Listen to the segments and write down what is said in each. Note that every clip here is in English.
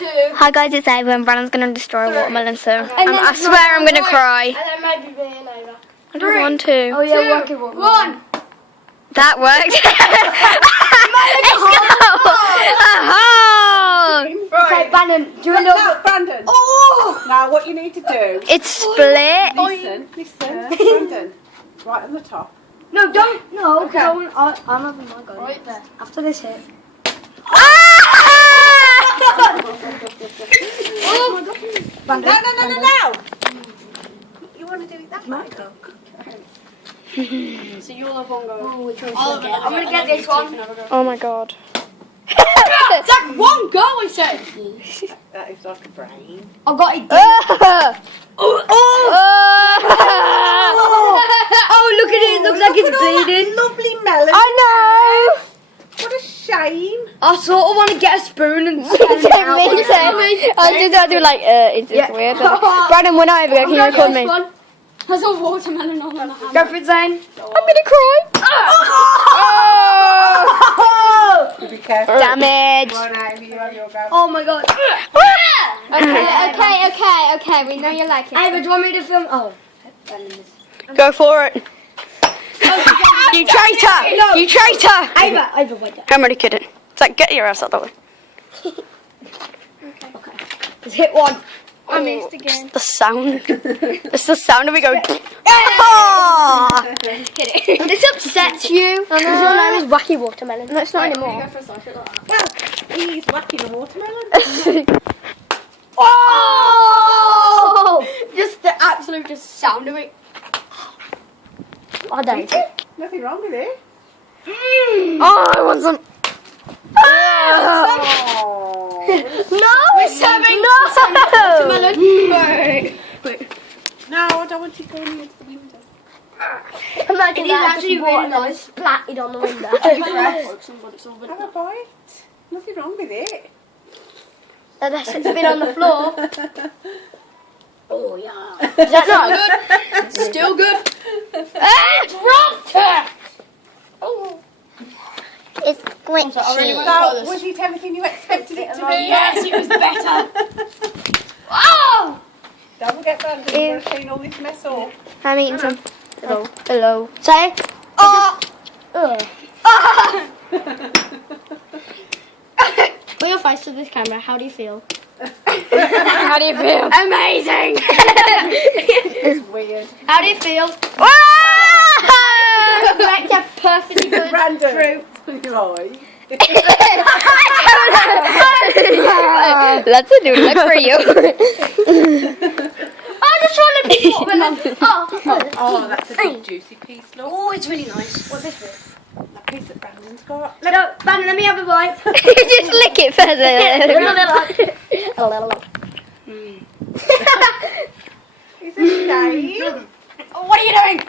Hi guys, it's Ava and Brandon's going to destroy a watermelon soon. Okay. I swear I'm going to cry. And then maybe being over. I don't want to. Oh yeah, work it. 1. That worked. Let's go. Okay, Brandon, do you want to? No, Brandon. Oh! Now what you need to do. It's split. Listen. Brandon. Right on the top. No, don't. No, Okay. don't. I'm having my go. Right there. After this hit. Ah! Oh my god. Brandon. No. You want to do it that way? So you'll have one go. Oh, which one should I get? I'm gonna get this one. Oh my god. Zach, one go, I said. That is like a brain. I got it. Oh, Oh, look at it. It looks like it's bleeding. Lovely melon. I know. What a shame. I sort of want to get a spoon and Me too. I do like, is this weird? Brandon, when I ever go, can you record me? There's a watermelon on the hand. Go for it, Zane. I'm gonna cry. Oh! Be careful. Damage. Go on, Ivy, you have your go. Oh my god. Okay. We know you like it. Ava, do you want me to film? Oh. Go for it. You traitor! No. You traitor! Ava, wait. I'm only kidding. It's like, get your ass out of the way. Okay. Just hit one. I missed again. The sound. It's the sound of it going. Oh! This upsets you. Because your name is Wacky Watermelon. No, it's not anymore. Well, he's whacking a watermelon. Oh! Just the absolute sound of it. I don't. Nothing wrong with it. Oh, I want some. Oh. No! We're serving watermelon. Wait. No, I don't want you going into the window. Imagine it is actually really nice. Splatted on the window. Have a bite. Nothing wrong with it. That's it's been on the floor. Oh yeah. Is that not good? It's still good. Oh. It's squishy. So, was it everything you expected it to be? Yes, it was better. Oh! Don't forget, Brandon, you've got to clean all this mess up. I'm eating some. Hello. Say. Oh. Put your face to this camera. How do you feel? How do you feel? Amazing. It's weird. How do you feel? Correct, a perfectly good Brandon. fruit. Right. That's a new look for you. I just want to be watermelon. Oh, that's a big juicy piece, look. Oh, it's really nice. What's this for? That piece that Brandon's got. No, Brandon, let me have a bite. Just lick it further. It's a shame. What are you doing?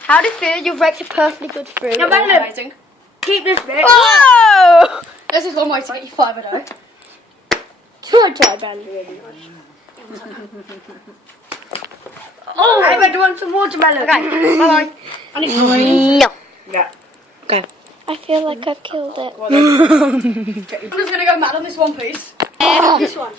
How do you feel? You've wrecked a perfectly good fruit. No, Brandon, amazing. Keep this bit. Whoa! This is one way to get you 5 a day. Try, Brandon. Really nice. Oh, I do want some watermelon. Okay, bye-bye. No. Yeah. Okay. I feel like I've killed it. Well, then, I'm just going to go mad on this one piece. This one.